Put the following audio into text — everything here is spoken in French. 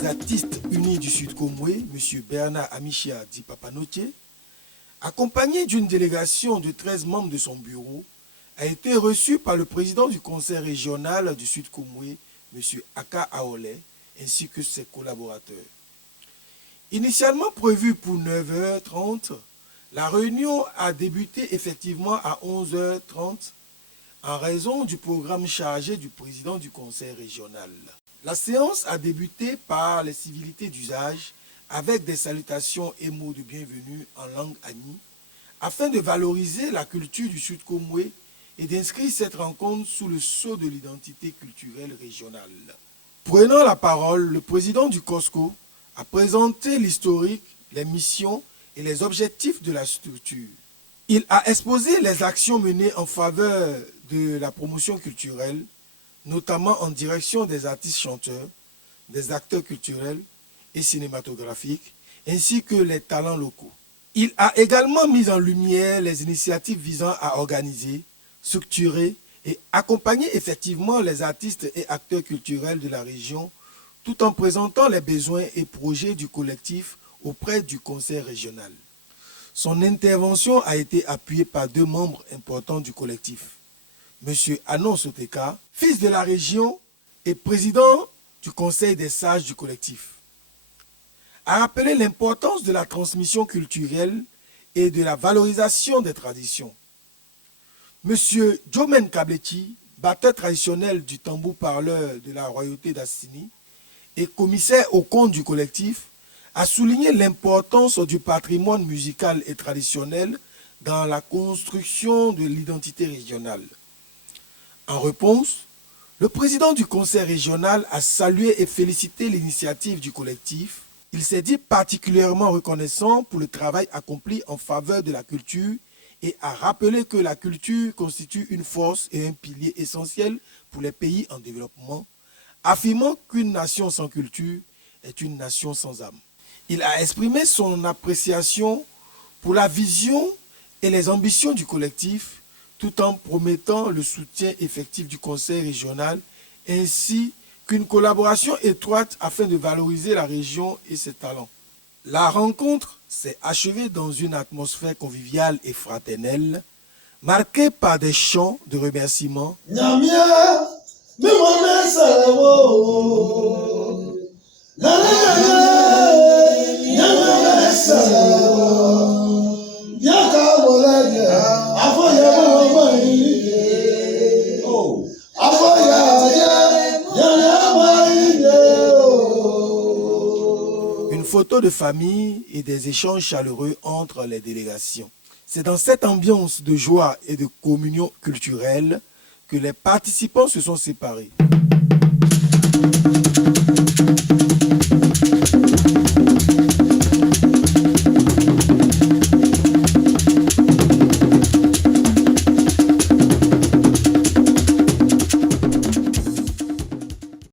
des artistes unis du Sud Komwe, M. Bernard Amichia dit Papanoche, accompagné d'une délégation de 13 membres de son bureau, a été reçu par le président du conseil régional du Sud Komwe, M. Aka Aole, ainsi que ses collaborateurs. Initialement prévue pour 9h30, la réunion a débuté effectivement à 11h30 en raison du programme chargé du président du conseil régional. La séance a débuté par les civilités d'usage avec des salutations et mots de bienvenue en langue ani afin de valoriser la culture du Sud Komwe et d'inscrire cette rencontre sous le sceau de l'identité culturelle régionale. Prenant la parole, le président du COSCO a présenté l'historique, les missions et les objectifs de la structure. Il a exposé les actions menées en faveur de la promotion culturelle, notamment en direction des artistes chanteurs, des acteurs culturels et cinématographiques, ainsi que les talents locaux. Il a également mis en lumière les initiatives visant à organiser, structurer et accompagner effectivement les artistes et acteurs culturels de la région, tout en présentant les besoins et projets du collectif auprès du conseil régional. Son intervention a été appuyée par 2 membres importants du collectif. M. Anon Soteka, fils de la région et président du conseil des sages du collectif, a rappelé l'importance de la transmission culturelle et de la valorisation des traditions. M. Djomen Kableti, batteur traditionnel du tambour parleur de la royauté d'Assini et commissaire au compte du collectif, a souligné l'importance du patrimoine musical et traditionnel dans la construction de l'identité régionale. En réponse, le président du conseil régional a salué et félicité l'initiative du collectif. Il s'est dit particulièrement reconnaissant pour le travail accompli en faveur de la culture et a rappelé que la culture constitue une force et un pilier essentiel pour les pays en développement, affirmant qu'une nation sans culture est une nation sans âme. Il a exprimé son appréciation pour la vision et les ambitions du collectif, tout en promettant le soutien effectif du conseil régional, ainsi qu'une collaboration étroite afin de valoriser la région et ses talents. La rencontre s'est achevée dans une atmosphère conviviale et fraternelle, marquée par des chants de remerciements, une photo de famille et des échanges chaleureux entre les délégations. C'est dans cette ambiance de joie et de communion culturelle que les participants se sont séparés.